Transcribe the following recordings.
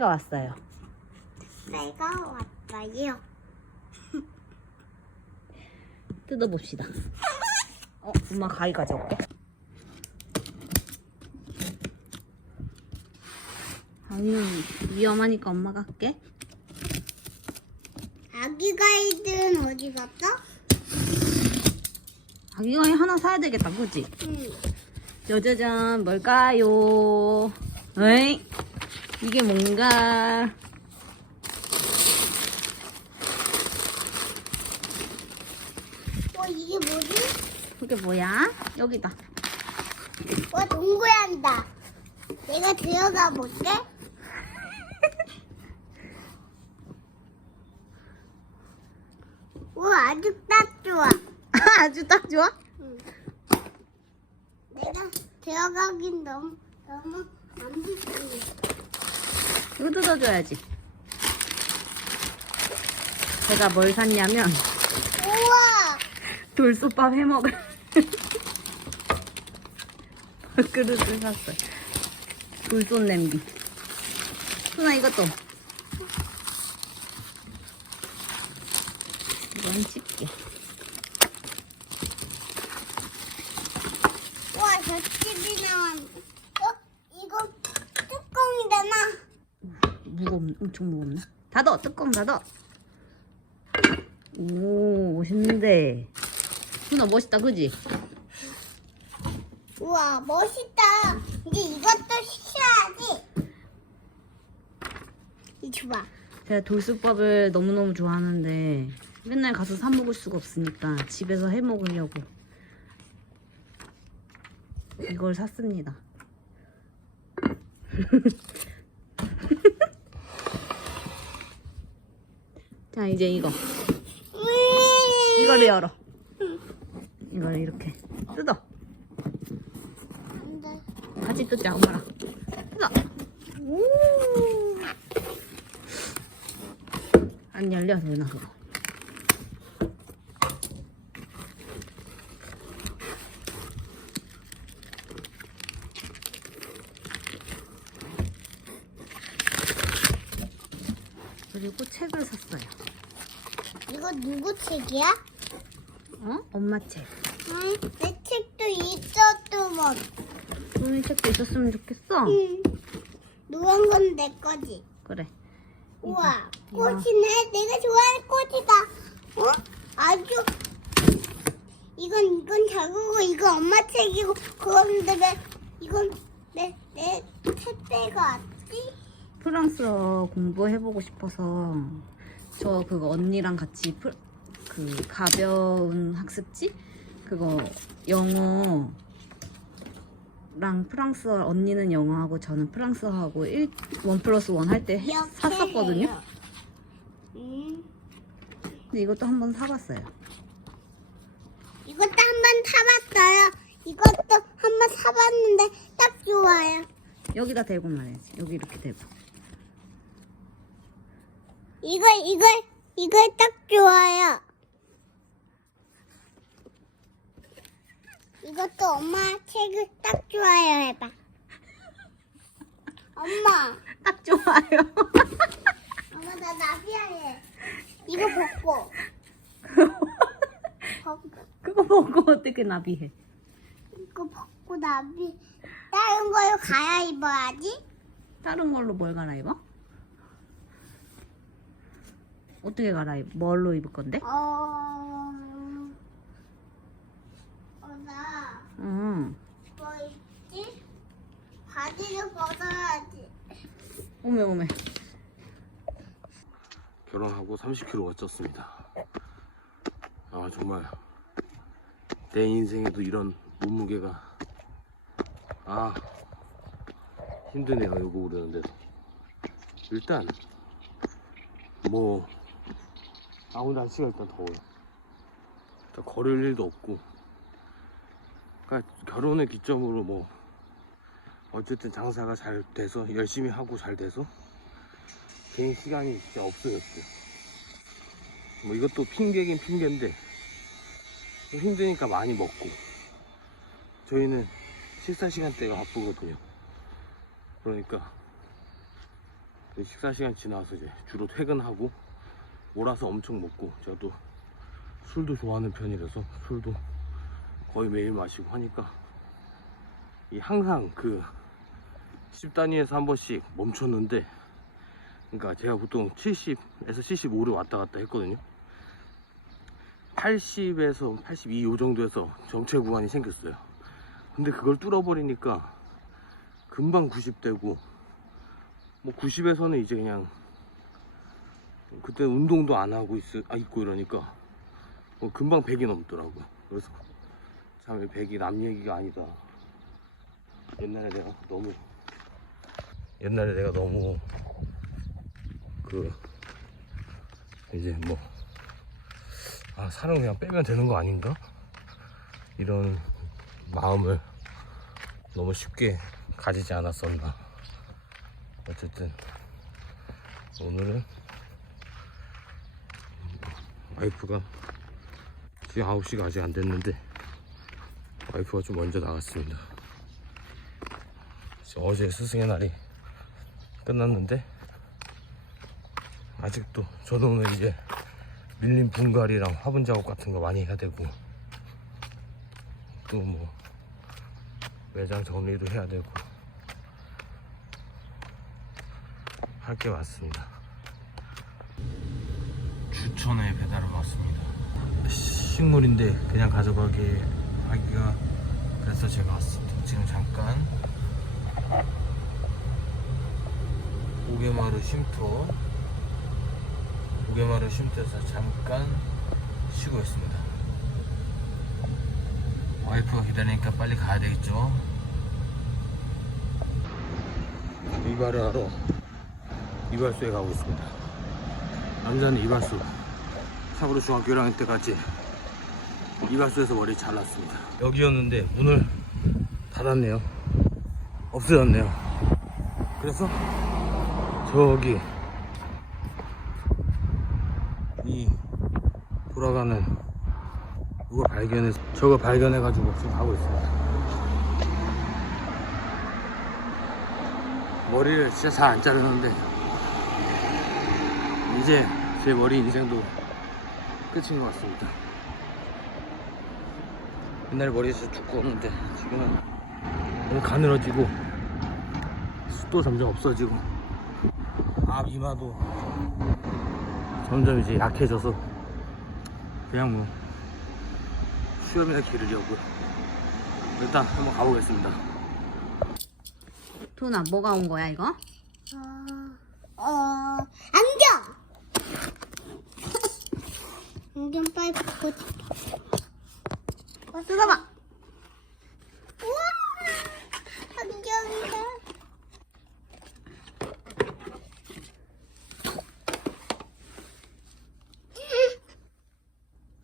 택배가 왔어요. 내가 왔어요. 뜯어봅시다. 어, 엄마 가위 가져올게. 가위는 위험하니까 엄마가 할게. 아기 가이드는 어디 갔어? 아기 가위 하나 사야 되겠다, 그지? 응. 짜자잔, 뭘까요? 에이, 이게 뭔가. 어 이게 뭐지? 그게 뭐야? 여기다. 어 동그란다. 내가 들어가 볼게. 오 아주 딱 좋아. 아주 딱 좋아? 응. 내가 들어가긴 너무 너무 안 좋지. 이거 뜯어줘야지. 제가 뭘 샀냐면, 우와. 돌솥밥 해먹을 그릇을 샀어요. 돌솥 냄비. 순아 이것도. 이건 집게. 우와 젖집이 나왔네. 어 이거 뚜껑이 되나? 무겁, 엄청 무겁네. 닫아, 뚜껑 닫아. 오, 멋있는데. 순아 멋있다, 그지? 우와 멋있다. 이제 이것도 시켜야지. 이 줘봐. 제가 돌솥밥을 너무너무 좋아하는데 맨날 가서 사 먹을 수가 없으니까 집에서 해 먹으려고 이걸 샀습니다. 자 이제 이거 이거를 열어. 이걸 이렇게 뜯어. 같이 뜯자 엄마랑. 뜯어. 우. 안 열려 누나 그거. 그리고 책을 샀어요. 이거 누구 책이야? 어? 엄마 책. 응, 내 책도 있었더만. 소미 책도 있었으면 좋겠어. 응. 노란 건내 거지. 그래. 우와, 이거. 꽃이네. 내가 좋아하는 꽃이다. 어? 아주. 이건 이건 작은 이거 엄마 책이고 그건 내가 이건 내내 택배가 왔지. 프랑스어 공부해보고 싶어서 저 그거 언니랑 같이 프, 그 가벼운 학습지 그거 영어랑 프랑스어 언니는 영어하고 저는 프랑스어하고 1, 원 플러스 원할때 샀었거든요. 음, 근데 이것도 한번 사봤어요. 이것도 한번 사봤어요. 이것도 한번 사봤는데 딱 좋아요. 여기다 대고 말해야지. 여기 이렇게 대고. 이걸 이걸 이걸 딱 좋아요. 이것도 엄마 책을 딱 좋아요 해봐. 엄마, 딱 좋아요. 엄마 나 나비야해. 이거 벗고. 벗고. 그거 보고 어떻게 나비해? 이거 벗고 나비. 다른 걸 가야 입어야지. 다른 걸로 뭘 갈아입어? 어떻게 갈아입어? 뭘로 입을 건데? 어, 어, 나, 응. 뭐 있지? 바지를 벗어야지. 오메 오메. 결혼하고 30kg가 쪘습니다. 아 정말 내 인생에도 이런 몸무게가 아 힘드네요 이거 오르는데도 일단 뭐 아무 날씨가 일단 더워요. 일단 걸을 일도 없고 그러니까 결혼을 기점으로 뭐 어쨌든 장사가 잘 돼서 열심히 하고 잘 돼서 개인 시간이 진짜 없어졌어요. 뭐 이것도 핑계긴 핑계인데 좀 힘드니까 많이 먹고 저희는 식사 시간대가 바쁘거든요. 그러니까 그 식사 시간 지나서 이제 주로 퇴근하고 몰아서 엄청 먹고 제가 또 술도 좋아하는 편이라서 술도 거의 매일 마시고 하니까 이 항상 그 10단위에서 한 번씩 멈췄는데 그러니까 제가 보통 70에서 75를 왔다 갔다 했거든요 80에서 82 요 정도에서 정체 구간이 생겼어요 근데 그걸 뚫어버리니까 금방 90되고 뭐 90에서는 이제 그냥 그때 운동도 안 하고 있, 아, 있고 이러니까 뭐 금방 100이 넘더라고요 그래서 참 100이 남 얘기가 아니다 옛날에 내가 너무 옛날에 내가 너무 그 이제 뭐 아, 살은 그냥 빼면 되는 거 아닌가? 이런 마음을 너무 쉽게 가지지 않았었나. 어쨌든, 오늘은 와이프가 지금 9시가 아직 안 됐는데, 와이프가 좀 먼저 나갔습니다. 어제 스승의 날이 끝났는데, 아직도 저도 오늘 이제 밀린 분갈이랑 화분 작업 같은 거 많이 해야 되고 또 뭐 매장 정리도 해야 되고 할 게 많습니다. 주천에 배달을 왔습니다. 식물인데 그냥 가져가기 하기가 그래서 제가 왔습니다. 지금 잠깐 오게마루 쉼터 무게마루 쉼터에서 잠깐 쉬고 있습니다. 와이프가 기다리니까 빨리 가야 되겠죠? 이발을 하러 이발소에 가고 있습니다. 남자는 이발소. 참고로 중학교 1학년 때까지 이발소에서 머리 잘랐습니다. 여기였는데 오늘 닫았네요. 없어졌네요. 그래서 저기 이 돌아가는 이걸 발견해서 저거 발견해 가지고 지금 가고 있습니다. 머리를 진짜 잘 안 자르는데 이제 제 머리 인생도 끝인 것 같습니다. 옛날에 머리가 진짜 두꺼웠는데 지금은 너무 가늘어지고 숱도 점점 없어지고 앞 이마도 점점 이제 약해져서 그냥 뭐 수염이나 기르려고요. 일단 한번 가보겠습니다. 도나 뭐가 온 거야 이거? 어, 어, 안경! 안경 빨리 벗고 싶어. 어, 뜯어봐. 우와! 안경이다.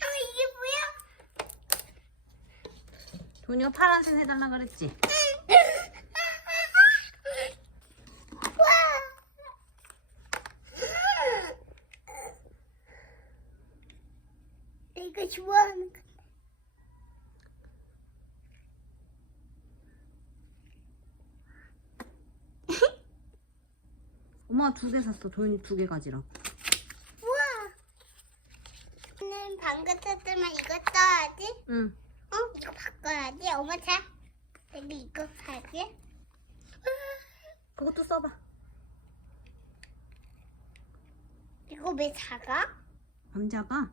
아, 이게 뭐야? 도니가 파란색 해달라 그랬지? 내가 좋아하는 거. 엄마가 두개 샀어. 도현이 두 개 가지라고. 우와. 오늘 방금 탔으면 이거 써야지. 응. 어? 이거 바꿔야지. 엄마 자. 내가 이거 사지. 그것도 써봐. 이거 왜 작아? 남자가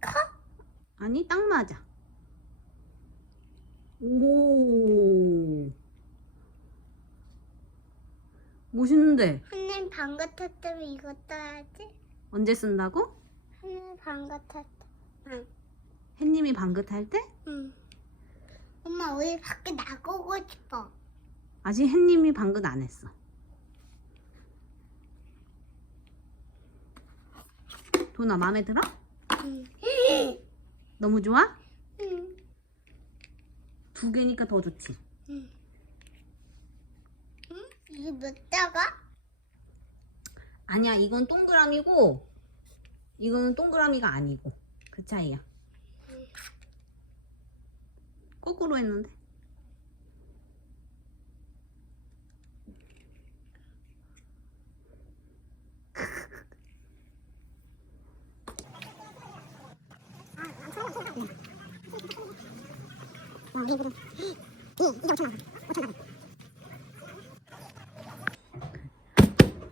커? 아니 딱 맞아. 오. 멋있는데 하늘 방금 탔으면 이거 써야지. 언제 쓴다고? 하늘 방금 탔다. 응. 햇님이 방긋 할 때? 응. 엄마 우리 밖에 나가고 싶어. 아직 햇님이 방긋 안 했어. 도나 마음에 들어? 응. 너무 좋아? 응. 두 개니까 더 좋지. 응? 이게 몇 자가? 아니야, 이건 동그라미고 이거는 동그라미가 아니고 그 차이야. 거꾸로 했는데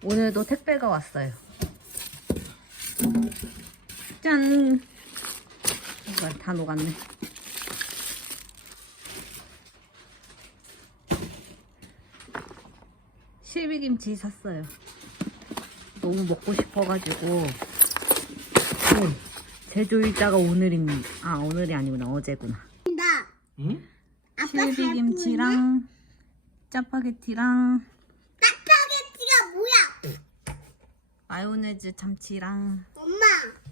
오늘도 택배가 왔어요. 짠! 이거 다 녹았네. 실비김치 샀어요. 너무 먹고 싶어가지고. 오, 제조일자가 오늘입니다. 아, 오늘이 아니구나. 어제구나. 나 응? 실비김치랑 짜파게티랑 짜파게티가 뭐야? 마요네즈 참치랑 엄마.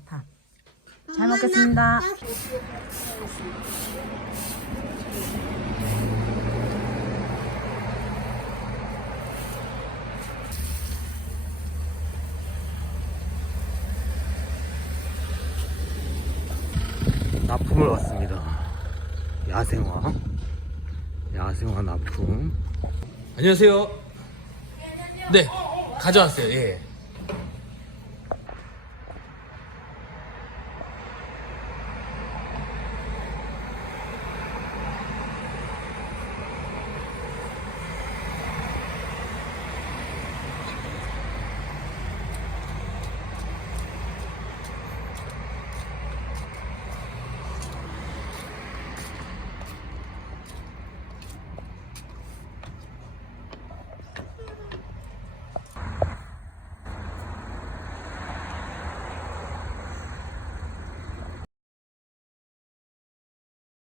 밥. 잘 엄마, 먹겠습니다. 나- 나- 납품을 왔습니다. 야생화. 야생화 납품. 안녕하세요. 네, 가져왔어요. 예.